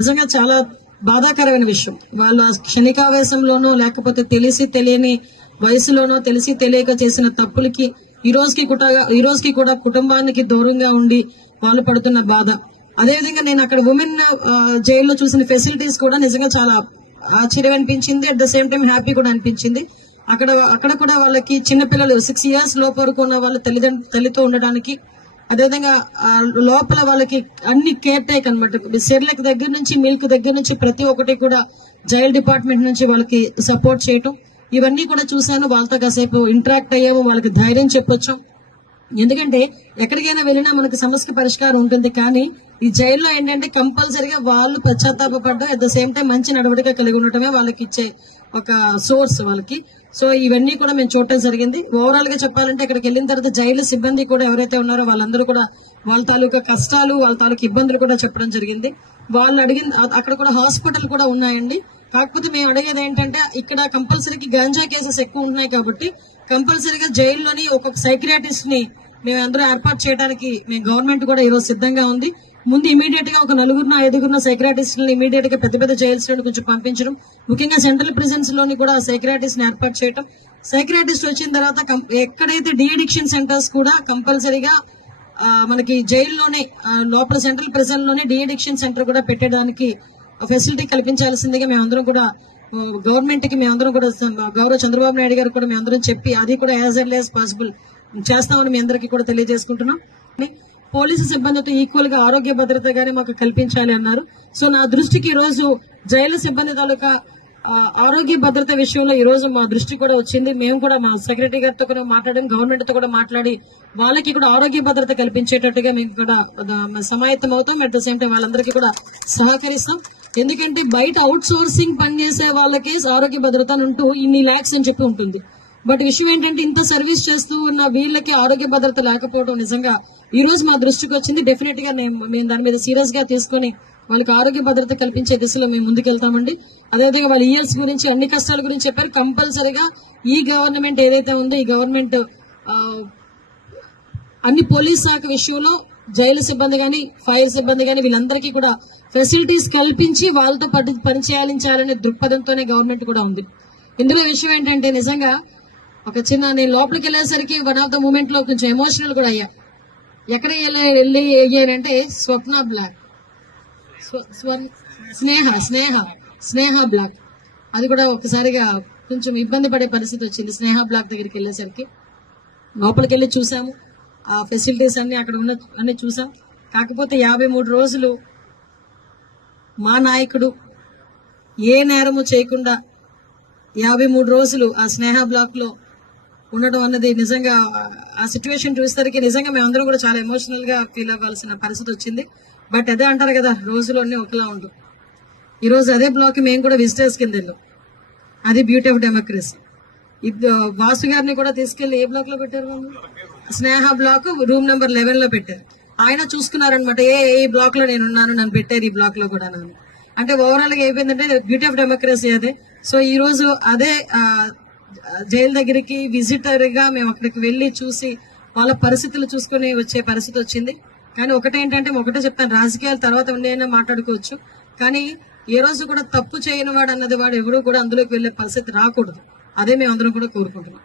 నిజంగా చాలా బాధాకరమైన విషయం. వాళ్ళు ఆ క్షణికావేశంలోనో లేకపోతే తెలిసి తెలియని వయసులోనో తెలిసి తెలియక చేసిన తప్పులకి ఈ రోజుకి కూడా కుటుంబానికి దూరంగా ఉండి వాళ్ళు పడుతున్న బాధ. అదేవిధంగా నేను అక్కడ ఉమెన్ జైల్లో చూసిన ఫెసిలిటీస్ కూడా నిజంగా చాలా ఆశ్చర్యం అనిపించింది. At the same time happy కూడా అనిపించింది. అక్కడ కూడా వాళ్ళకి చిన్నపిల్లలు 6 years లోపు వరకు ఉన్న వాళ్ళ తల్లితో ఉండడానికి, అదేవిధంగా లోపల వాళ్ళకి అన్ని కేర్ టేక్ అనమాట. సెర్లక్ దగ్గర నుంచి మిల్క్ దగ్గర నుంచి ప్రతి ఒక్కటి కూడా జైల్ డిపార్ట్మెంట్ నుంచి వాళ్ళకి సపోర్ట్ చేయటం, ఇవన్నీ కూడా చూశాను. వాళ్ళతో కాసేపు ఇంటరాక్ట్ అయ్యాము, వాళ్ళకి ధైర్యం చెప్పొచ్చు. ఎందుకంటే ఎక్కడికైనా వెళ్ళినా మనకి సమస్య పరిష్కారం ఉంటుంది, కానీ ఈ జైల్లో ఏంటంటే కంపల్సరీగా వాళ్ళు పశ్చాత్తాపడ్డం, అట్ ద సేమ్ టైం మంచి నడవడిక కలిగి ఉండటమే వాళ్ళకి ఇచ్చే ఒక సోర్స్ వాళ్ళకి. సో ఇవన్నీ కూడా మేము చూడటం జరిగింది. ఓవరాల్ గా చెప్పాలంటే ఇక్కడికి వెళ్ళిన తర్వాత జైలు సిబ్బంది కూడా ఎవరైతే ఉన్నారో వాళ్ళందరూ కూడా వాళ్ళ తాలూకా కష్టాలు, వాళ్ళ తాలూకా ఇబ్బందులు కూడా చెప్పడం జరిగింది. వాళ్ళు అడిగిన అక్కడ కూడా హాస్పిటల్ కూడా ఉన్నాయండి. కాకపోతే మేము అడిగేది ఏంటంటే ఇక్కడ కంపల్సరీకి గంజా కేసెస్ ఎక్కువ ఉన్నాయి కాబట్టి కంపల్సరీగా జైల్లోని ఒక సైక్రియాటిస్ట్ ని మేము అందరూ ఏర్పాటు చేయడానికి మేము గవర్నమెంట్ కూడా ఈరోజు సిద్ధంగా ఉంది. ముందు ఇమీడియట్ గా ఒక 4-5 సైక్రియాటిస్టులను ఇమీడియట్ గా పెద్ద పెద్ద జైల్స్ లో కొంచెం పంపించడం, ముఖ్యంగా సెంట్రల్ ప్రిజన్స్ లోని కూడా సైక్రియాటిస్ట్ ని ఏర్పాటు చేయడం. సైక్రియాటిస్ట్ వచ్చిన తర్వాత ఎక్కడైతే డీఅడిక్షన్ సెంటర్స్ కూడా కంపల్సరీగా మనకి జైల్లోనే లోపల సెంట్రల్ ప్రిజన్ లోనే డీఅడిక్షన్ సెంటర్ కూడా పెట్టడానికి ఫెసిలిటీ కల్పించాల్సిందిగా మేమందరం కూడా గవర్నమెంట్ కి మేమందరం కూడా గౌరవ చంద్రబాబు నాయుడు గారు కూడా మేమందరం చెప్పి అది కూడా యాజ్ ఎర్లీ యాజ్ పాసిబుల్ చేస్తామని మీ అందరికీ కూడా తెలియజేసుకుంటున్నాం. పోలీసు సిబ్బందితో ఈక్వల్ గా ఆరోగ్య భద్రత గానీ మాకు కల్పించాలి అన్నారు. సో నా దృష్టికి ఈ రోజు జైలు సిబ్బంది తాలూకా ఆరోగ్య భద్రత విషయంలో ఈ రోజు మా దృష్టి కూడా వచ్చింది. మేము కూడా మా సెక్రటరీ గారితో కూడా మాట్లాడి గవర్నమెంట్ తో కూడా మాట్లాడి వాళ్ళకి కూడా ఆరోగ్య భద్రత కల్పించేటట్టుగా మేము కూడా సమాయత్తం అవుతాం. అట్ ద సేమ్ టైం వాళ్ళందరికీ కూడా సహకరిస్తాం. ఎందుకంటే బయట అవుట్ సోర్సింగ్ పనిచేసే వాళ్ళకి ఆరోగ్య భద్రత అంటూ ఇన్ని లాక్స్ అని చెప్పి ఉంటుంది. బట్ విషయం ఏంటంటే ఇంత సర్వీస్ చేస్తూ ఉన్న వీళ్ళకి ఆరోగ్య భద్రత లేకపోవడం నిజంగా ఈ రోజు మా దృష్టికి వచ్చింది. డెఫినెట్ గా మేము దాని మీద సీరియస్ గా తీసుకుని వాళ్ళకి ఆరోగ్య భద్రత కల్పించే దిశలో మేము ముందుకెళ్తామండి. అదేవిధంగా వాళ్ళ ఈఎల్స్ గురించి అన్ని కష్టాల గురించి చెప్పారు. కంపల్సరీగా ఈ గవర్నమెంట్ ఏదైతే ఉందో ఈ గవర్నమెంట్ అన్ని పోలీస్ శాఖ విషయంలో జైలు సిబ్బంది గానీ ఫైర్ సిబ్బంది గానీ వీళ్ళందరికీ కూడా ఫెసిలిటీస్ కల్పించి వాళ్ళతో పనిచేయాలనే దృక్పథంతోనే గవర్నమెంట్ కూడా ఉంది. ఇందులో విషయం ఏంటంటే నిజంగా నేను లోపలికి వెళ్ళేసరికి వన్ ఆఫ్ ద మూమెంట్ లో కొంచెం ఎమోషనల్ కూడా అయ్యా. ఎక్కడ వెళ్ళి అయ్యానంటే స్వప్న బ్లాక్, స్నేహ బ్లాక్, అది కూడా ఒకసారిగా కొంచెం ఇబ్బంది పడే పరిస్థితి వచ్చింది. స్నేహ బ్లాక్ దగ్గరికి వెళ్ళేసరికి లోపలికి వెళ్ళి చూసాము, ఆ ఫెసిలిటీస్ అన్ని అక్కడ అన్ని చూసాం. కాకపోతే 53 రోజులు మా నాయకుడు ఏ నేరము చేయకుండా 53 రోజులు ఆ స్నేహ బ్లాక్ లో ఉండడం అన్నది నిజంగా ఆ సిచ్యువేషన్ చూసేసరికి నిజంగా మేమందరం కూడా చాలా ఎమోషనల్ గా ఫీల్ అవ్వాల్సిన పరిస్థితి వచ్చింది. బట్ అదే అంటారు కదా, రోజులు అన్ని ఒకలా ఉండవు. ఈ రోజు అదే బ్లాక్ మేము కూడా విజిటర్స్ కింద వెళ్ళాం. అది బ్యూటీ ఆఫ్ డెమోక్రసీ. వాసు గారిని కూడా తీసుకెళ్లి ఏ బ్లాక్ లో పెట్టారు, స్నేహ బ్లాక్ రూమ్ నెంబర్ 11 లో పెట్టారు. ఆయన చూసుకున్నారనమాట, ఏ బ్లాక్ లో నేను ఉన్నాను, నన్ను పెట్టారు ఈ బ్లాక్ లో కూడా నన్ను. అంటే ఓవరాల్ గా అయిపోయిందంటే బ్యూటీ ఆఫ్ డెమోక్రసీ అదే. సో ఈ రోజు అదే జైలు దగ్గరికి విజిటర్ గా మేము అక్కడికి వెళ్లి చూసి వాళ్ళ పరిస్థితులు చూసుకుని వచ్చే పరిస్థితి వచ్చింది. కానీ ఒకటే చెప్తాను, రాజకీయాల తర్వాత ఉండేనా మాట్లాడుకోవచ్చు, కానీ ఏ రోజు కూడా తప్పు చేయని వాడు అన్నది వాడు ఎవరు కూడా అందులోకి వెళ్లే పరిస్థితి రాకూడదు. అదే మేము అందరం కూడా కోరుకుంటున్నాం.